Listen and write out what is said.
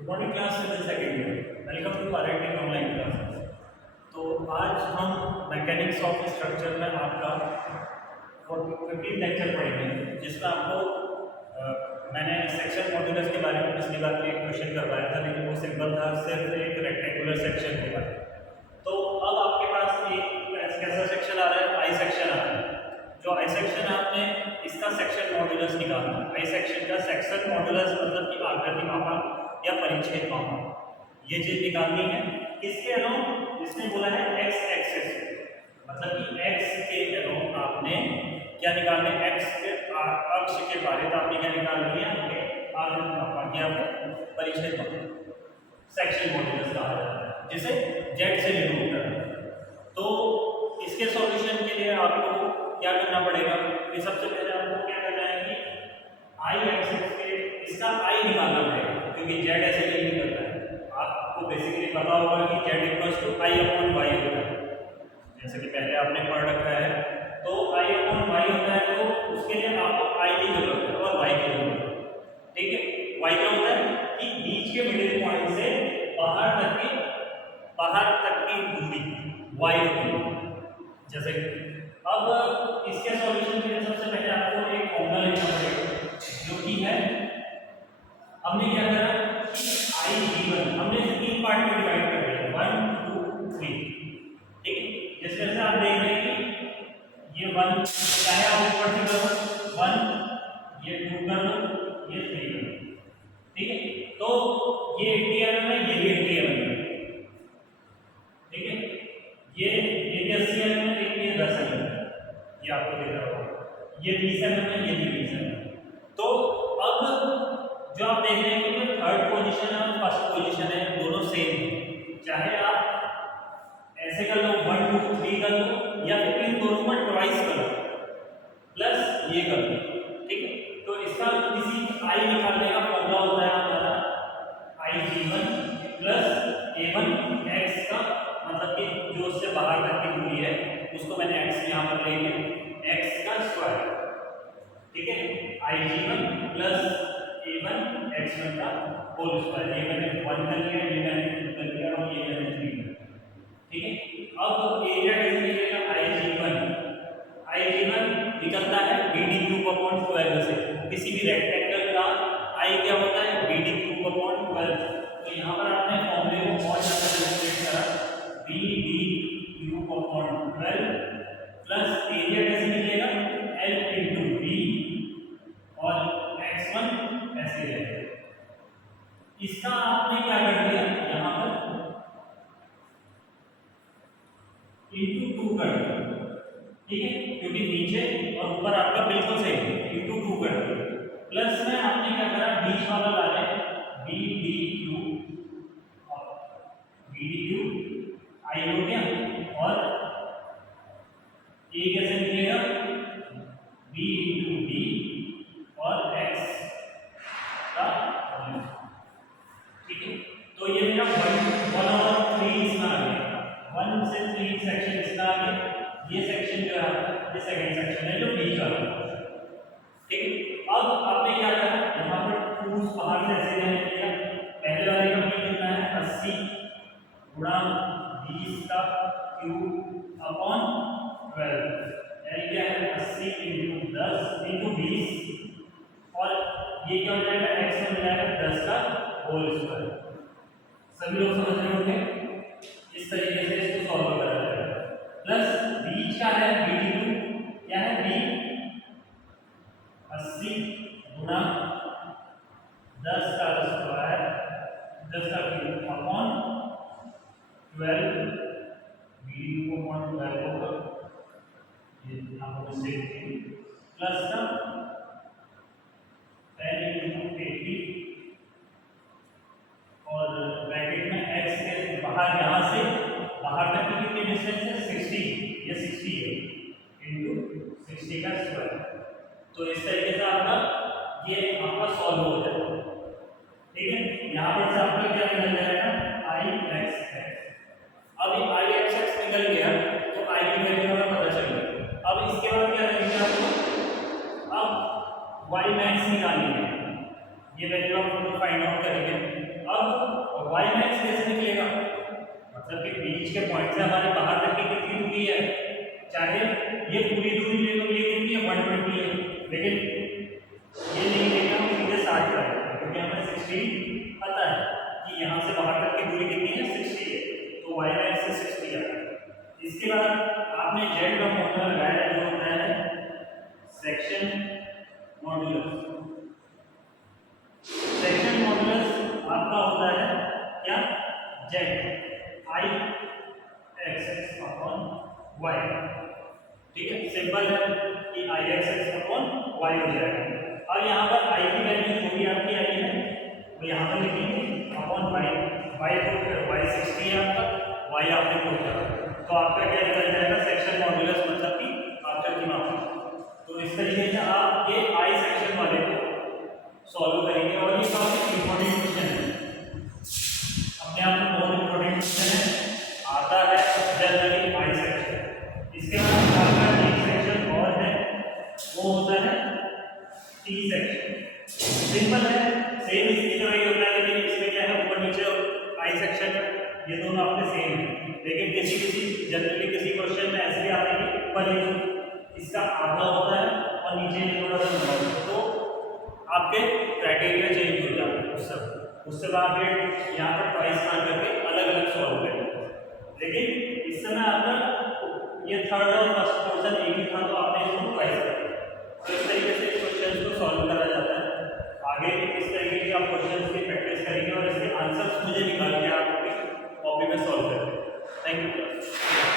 Good morning class in the second year. Welcome to RIT online classes. तो आज हम mechanics of structure में आपका 15 लेक्चर पढ़ेंगे, जिसमें आपको मैंने सेक्शन मॉड्यूलस के बारे में पिछली बार में एक क्वेश्चन करवाया था, लेकिन वो सिंपल था, सिर्फ एक रेक्टेंगुलर सेक्शन होगा। तो अब आपके पास एक कैसा सेक्शन आ रहा है, आई सेक्शन आ रहा है। जो आई सेक्शन आपने इसका सेक्शन मॉड्यूलस निकालना है। आई सेक्शन का सेक्शन मॉड्यूलस मतलब कि आकृति मापा या परिच्छेद मापा, ये चीज निकालनी है। किसके अलोंग? इसने बोला है एक्स एक्सिस, मतलब कि एक्स के अलोंग आपने क्या निकालना है, एक्स के अक्ष के बारे में आपने क्या निकालनी है, आकृति मापा या परिच्छेद मापा, सेक्शन मॉड्यूलस कहा जाता है, जिसे जेड से निरूपित करना है। तो इसके सॉल्यूशन के लिए आपको क्या करना पड़ेगा कि सबसे पहले आपको क्या करना है कि आई एक्सिस के इसका आई निकालना पड़ेगा, क्योंकि जेड ऐसे नहीं करता है। आपको बेसिकली पता होगा कि z equals to i upon y होता है, जैसे कि पहले आपने पढ़ रखा है। तो आई अपॉन वाई होता है, तो उसके लिए आपको आई की जरूरत है और वाई की जरूरत है। ठीक है, वाई क्या होता है कि बीच के मिडिल पॉइंट से बाहर तक की दूरी वाई होती है। जैसे अब इसके सॉल्यूशन के लिए सबसे पहले आपको एक फॉर्मूला लिखना पड़ेगा, जो कि है, हमने क्या करा कि आई g1 हमने इसे तीन पार्ट में डिवाइड कर दिया, 1 2 3। ठीक है, जिस तरह से आप देख रहे हैं कि ये 1 चाहे आप ऊपर से करो 1, ये 2 कर लो, ये 3 कर लो। ठीक है, तो ये 80 mm है, ये भी 80 mm है। ठीक है, ये 80 mm है, लेकिन ये 10 mm है, ये आपको दिख रहा होगा। ये 20 mm है, ये भी 20 mm है। तो अब जो आप देख रहे हैं कि जो थर्ड पोजीशन है और फर्स्ट पोजीशन है, दोनों सेम है। चाहे आप ऐसे कर लो 1 2 3 कर लो, या फिर इन दोनों को ट्वाइस कर लो, प्लस ये कर लो। ठीक है, तो इसका किसी आई निकालने का फॉर्मूला होता है हमारा आई g1 प्लस a1 x का, मतलब कि जो उससे बाहर तक की दूरी है उसको मैंने x यहाँ पर ले लिया, x का स्क्वायर। ठीक है, आई g1 प्लस a1 x1 का होल स्क्वायर। ये मैंने 1 कर लिया, ये मैंने 2 कर लिया और ये मैंने 3 कर लिया। ठीक है, अब एरिया कैसे निकलेगा, आई g1 निकलता है BD³/12 से। किसी भी रेक्टेंगल का आई क्या होता है, BD³/12। तो यहाँ पर आपने फॉर्मूले को और ज्यादा डेमोंस्ट्रेट करा, BD³/12 प्लस एरिया कैसे निकलेगा, L/B और x1 ऐसे रहेगा। इसका आपने क्या कर दिया, यहाँ पर इंटू 2 कर दिया। ठीक है, क्योंकि नीचे और ऊपर आपका बिल्कुल सही है, इंटू 2 कर दिया। प्लस में आपने क्या करा, बीच वाला ला लिया BDQ आई हो गया, और ए कैसे निकलेगा, B इंटू डी और x का। ठीक है, तो ये मेरा 1 और 3 इसमें आ गया, 1 से 3 सेक्शन इसका आ गया। ये सेक्शन जो है ये सेकंड सेक्शन है, जो बी का है। ठीक है, अब आपने क्या करना है, यहाँ पर टूल्स बाहर से ऐसे लेने दिया। पहले वाले का बी कितना है, 80 गुणा 20 का क्यूब अपॉन 12, यानी क्या है 80 इंटू 10 इंटू 20, और ये क्या हो जाएगा, x में मिलाएगा 10 का होल स्क्वायर। सभी लोग समझ रहे होंगे, इस तरीके से इसको सॉल्व करा जाएगा। प्लस बीच का है BD2, क्या है b 80 गुणा 10 का स्क्वायर 10 का क्यूब अपॉन 12, BD2/12 होगा, ये आपको मिस्टेक थी, प्लस का 10 इंटू 80 और ब्रैकेट में x के बाहर, यहाँ से बाहर तक की कितनी डिस्टेंस है, 60, ये 60 है, इंटू 60 का स्क्वायर। तो इस तरीके से आपका ये आपका सॉल्व हो जाएगा। ठीक है, यहाँ पर से आपका क्या निकल जाएगा, आई एक्स एक्स। अब ये आई एक्स एक्स निकल गया, तो आई की वैल्यू हमें पता चल गई। अब इसके बाद क्या करेंगे आपको, अब वाई मैक्स निकालनी है। ये वैल्यू आप लोग फाइंड आउट करेंगे। अब y मैक्स कैसे निकलेगा, मतलब कि बीच के पॉइंट से हमारे बाहर तक की कितनी दूरी है, चाहे ये पूरी दूरी ले लो, ये कितनी है 120 है, लेकिन ये नहीं लेगा हम सीधे 60 पर, क्योंकि हमें 60 पता है कि यहाँ से बाहर तक की दूरी कितनी है 60 है, तो y मैक्स से 60 आ गया। इसके बाद आपने z का फॉर्मूला लगाया जो होता है सेक्शन मॉड्यूलस। सेक्शन मॉड्यूलस आपका होता है क्या, z I x upon y, ठीक है, सिंपल है कि I x अपॉन y हो जाएगा। अब यहाँ पर I की वैल्यू जो भी आपकी आई है वो यहाँ पर लिखेंगे अपॉन y, y पुट कर, y 60 है आपका, y आपने पुट करा, तो आपका क्या निकल जाएगा सेक्शन मॉड्यूलस, मतलब कि आपका की मात्रा। तो इस तरीके से आप ये I सेक्शन वाले को सॉल्व करेंगे, और ये काफी इंपॉर्टेंट क्वेश्चन है, अपने आप में बहुत इंपॉर्टेंट क्वेश्चन है, आता है जनरली I सेक्शन। इसके बाद आपका एक सेक्शन और है, वो होता है T सेक्शन। सिंपल है, सेम इसकी तरह ही होता है, लेकिन इसमें क्या है ऊपर नीचे I सेक्शन ये दोनों आपके सेम है, लेकिन किसी जनरली किसी क्वेश्चन में ऐसे आते हैं कि ऊपर ही इसका आधा होता है और नीचे थोड़ा सा लंबा होता है, तो आपके क्राइटेरिया चेंज हो जाते हैं। उससे बाद फिर यहाँ पर ट्वाइस मान करके अलग अलग सॉल्व करेंगे, लेकिन इस समय आपका ये थर्ड और फर्स्ट पोर्शन एक ही था, तो आपने इसको ट्वाइस कर दिया। तो इस तरीके से इस क्वेश्चन को सॉल्व करा जाता है। आगे इस तरीके की आप क्वेश्चन की प्रैक्टिस करेंगे और इसके आंसर्स मुझे निकाल के आप अपनी कॉपी में सॉल्व करेंगे। Thank you.